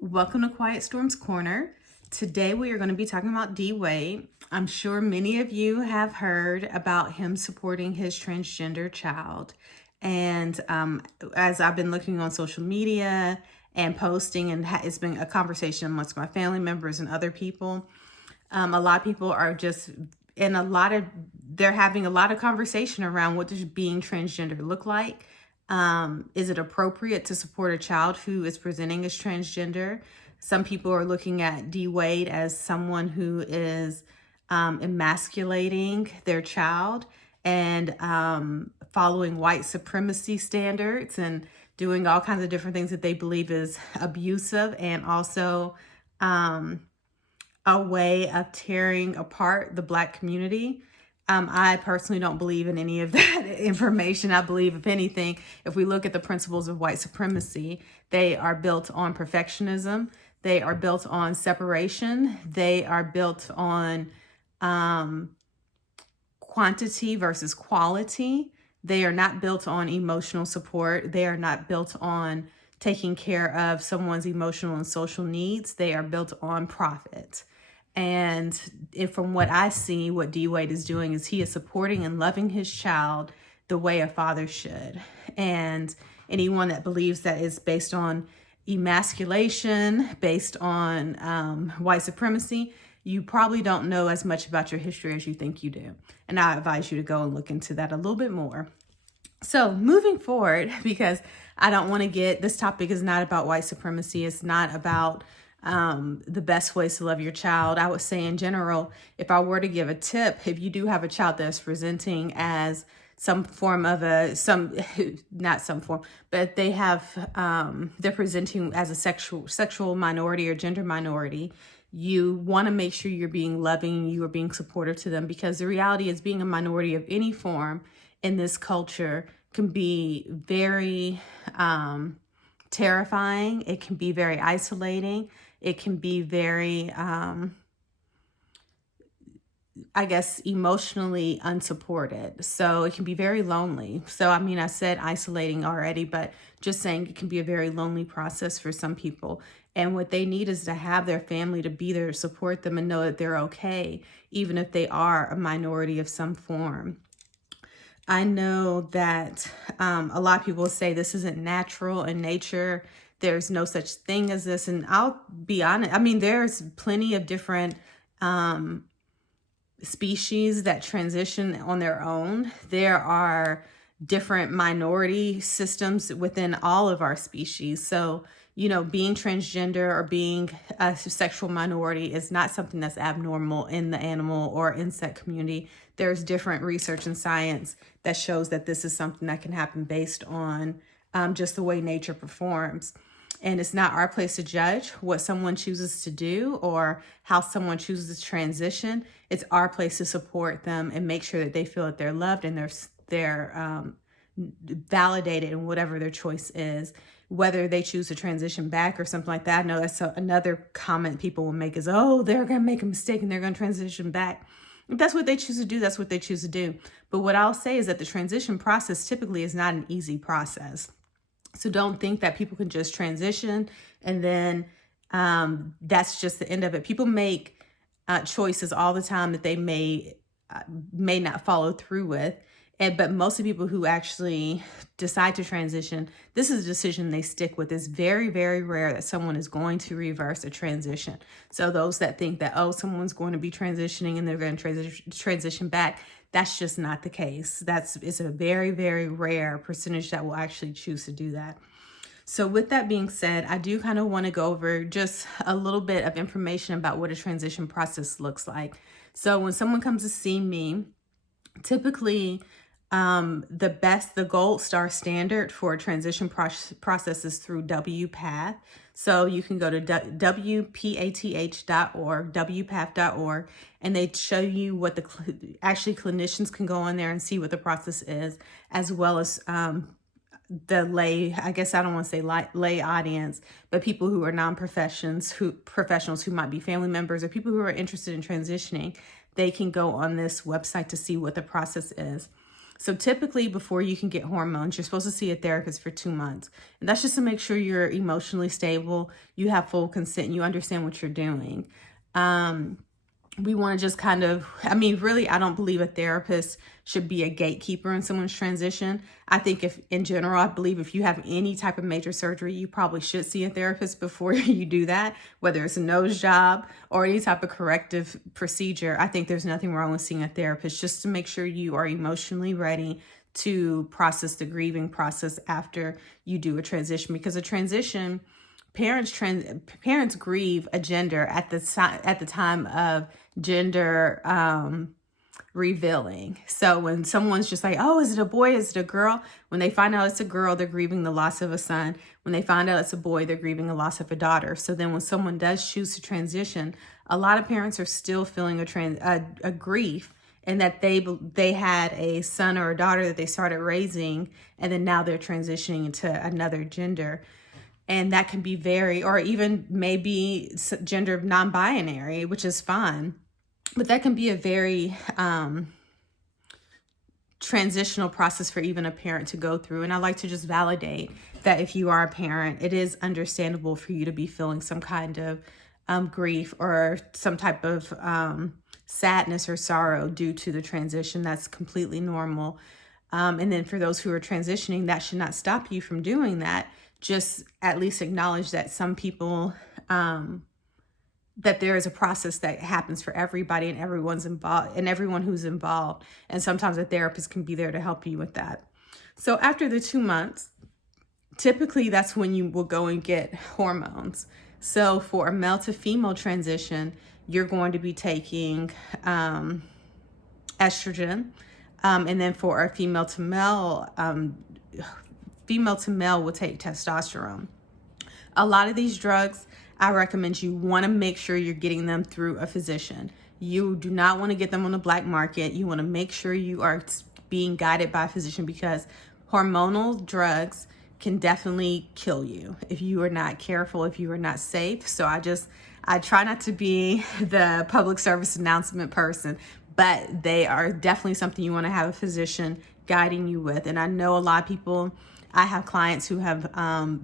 Welcome to Quiet Storm's Corner. Today we are going to be talking about D. Wade. I'm sure many of you have heard about him supporting his transgender child. And as I've been looking on social media and posting, and it's been a conversation amongst my family members and other people, a lot of people are just they're having a lot of conversation around what does being transgender look like. Is it appropriate to support a child who is presenting as transgender? Some people are looking at D. Wade as someone who is emasculating their child and following white supremacy standards and doing all kinds of different things that they believe is abusive, and also a way of tearing apart the Black community. I personally don't believe in any of that information. I believe, if anything, if we look at the principles of white supremacy, they are built on perfectionism. They are built on separation. They are built on quantity versus quality. They are not built on emotional support. They are not built on taking care of someone's emotional and social needs. They are built on profit. And from what I see, what D. Wade is doing is he is supporting and loving his child the way a father should. And anyone that believes that is based on emasculation, based on white supremacy, you probably don't know as much about your history as you think you do. And I advise you to go and look into that a little bit more. So moving forward, because I don't want to this topic is not about white supremacy. It's not about the best ways to love your child. I would say in general, if I were to give a tip, if you do have a child that's presenting as some form of not some form, but they have, they're presenting as a sexual minority or gender minority, you want to make sure you're being loving, you are being supportive to them, because the reality is being a minority of any form in this culture can be very terrifying. It can be very isolating. It can be very, emotionally unsupported. So it can be very lonely. So, I said isolating already, but just saying it can be a very lonely process for some people. And what they need is to have their family to be there to support them and know that they're okay, even if they are a minority of some form. I know that a lot of people say this isn't natural in nature. There's no such thing as this. And I'll be honest. There's plenty of different species that transition on their own. There are different minority systems within all of our species. So, being transgender or being a sexual minority is not something that's abnormal in the animal or insect community. There's different research and science that shows that this is something that can happen based on just the way nature performs. And it's not our place to judge what someone chooses to do or how someone chooses to transition. It's our place to support them and make sure that they feel that they're loved and they're validated in whatever their choice is. Whether they choose to transition back or something like that. I know that's another comment people will make is, oh, they're going to make a mistake and they're going to transition back. If that's what they choose to do, that's what they choose to do. But what I'll say is that the transition process typically is not an easy process. So don't think that people can just transition and then that's just the end of it. People make choices all the time that they may not follow through with. But most of the people who actually decide to transition, this is a decision they stick with. It's very, very rare that someone is going to reverse a transition. So those that think that, oh, someone's going to be transitioning and they're going to transition back, that's just not the case. It's a very, very rare percentage that will actually choose to do that. So with that being said, I do kind of want to go over just a little bit of information about what a transition process looks like. So when someone comes to see me, typically the gold star standard for a transition process is through WPATH. So you can go to WPATH.org, WPATH.org, and they show you what clinicians can go on there and see what the process is, as well as the lay, I guess I don't want to say lay audience, but people who are professionals who might be family members or people who are interested in transitioning, they can go on this website to see what the process is. So typically before you can get hormones, you're supposed to see a therapist for 2 months. And that's just to make sure you're emotionally stable, you have full consent, and you understand what you're doing. We want to just kind of, I mean, really, I don't believe a therapist should be a gatekeeper in someone's transition. I think if, in general, I believe if you have any type of major surgery, you probably should see a therapist before you do that, whether it's a nose job or any type of corrective procedure. I think there's nothing wrong with seeing a therapist just to make sure you are emotionally ready to process the grieving process after you do a transition, because a transition, parents grieve a gender at the time of gender revealing. So when someone's just like, oh, is it a boy, is it a girl, when they find out it's a girl, they're grieving the loss of a son. When they find out it's a boy, they're grieving the loss of a daughter. So then when someone does choose to transition, a lot of parents are still feeling a grief, and that they had a son or a daughter that they started raising, and then now they're transitioning into another gender. And that can be or even maybe gender non-binary, which is fine. But that can be a very transitional process for even a parent to go through. And I like to just validate that if you are a parent, it is understandable for you to be feeling some kind of grief or some type of sadness or sorrow due to the transition. That's completely normal. And then for those who are transitioning, that should not stop you from doing that. Just at least acknowledge that some people, that there is a process that happens for everybody, and everyone's involved, and everyone who's involved. And sometimes a therapist can be there to help you with that. So after the 2 months, typically that's when you will go and get hormones. So for a male to female transition, you're going to be taking estrogen. And then for a female to male will take testosterone. A lot of these drugs, I recommend you want to make sure you're getting them through a physician. You do not want to get them on the black market. You want to make sure you are being guided by a physician, because hormonal drugs can definitely kill you if you are not careful, if you are not safe. So I try not to be the public service announcement person, but they are definitely something you want to have a physician guiding you with. And I know a lot of people, I have clients who have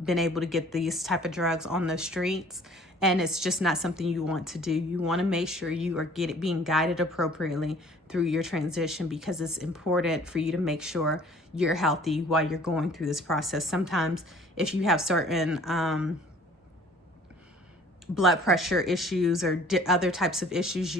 been able to get these type of drugs on the streets, and it's just not something you want to do. You want to make sure you are being guided appropriately through your transition, because it's important for you to make sure you're healthy while you're going through this process. Sometimes if you have certain blood pressure issues or other types of issues,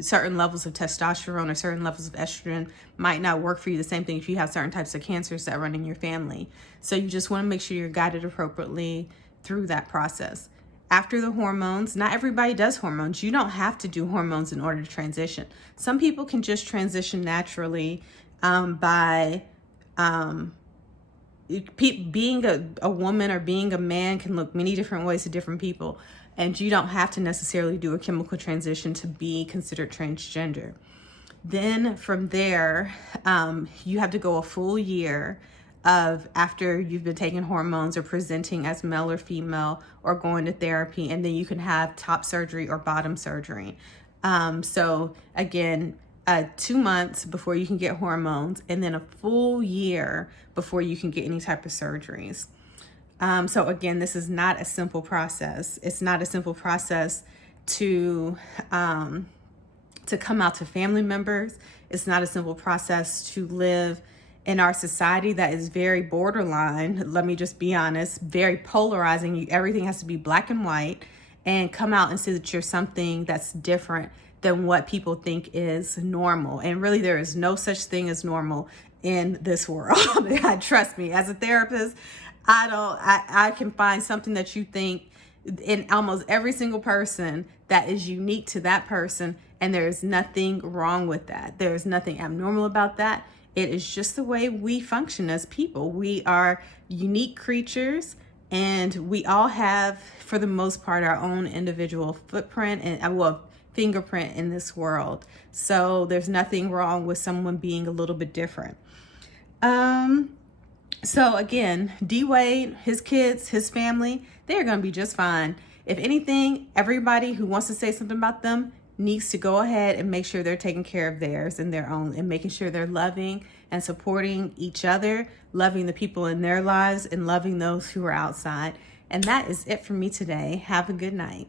certain levels of testosterone or certain levels of estrogen might not work for you. The same thing if you have certain types of cancers that run in your family. So you just want to make sure you're guided appropriately through that process. After the hormones, not everybody does hormones. You don't have to do hormones in order to transition. Some people can just transition naturally by being a woman or being a man can look many different ways to different people. And you don't have to necessarily do a chemical transition to be considered transgender. Then from there, you have to go a full year of after you've been taking hormones or presenting as male or female or going to therapy, and then you can have top surgery or bottom surgery. So again, 2 months before you can get hormones, and then a full year before you can get any type of surgeries. So again, this is not a simple process. It's not a simple process to come out to family members. It's not a simple process to live in our society that is very borderline. Let me just be honest, very polarizing. Everything has to be black and white, and come out and say that you're something that's different than what people think is normal. And really, there is no such thing as normal in this world. Trust me, as a therapist, I can find something that you think in almost every single person that is unique to that person, and there's nothing wrong with that. There's nothing abnormal about that. It is just the way we function as people. We are unique creatures, and we all have, for the most part, our own individual footprint and fingerprint in this world. So there's nothing wrong with someone being a little bit different. So again, D-Wade, his kids, his family, they're going to be just fine. If anything, everybody who wants to say something about them, needs to go ahead and make sure they're taking care of theirs and their own, and making sure they're loving and supporting each other, loving the people in their lives, and loving those who are outside. And that is it for me today. Have a good night.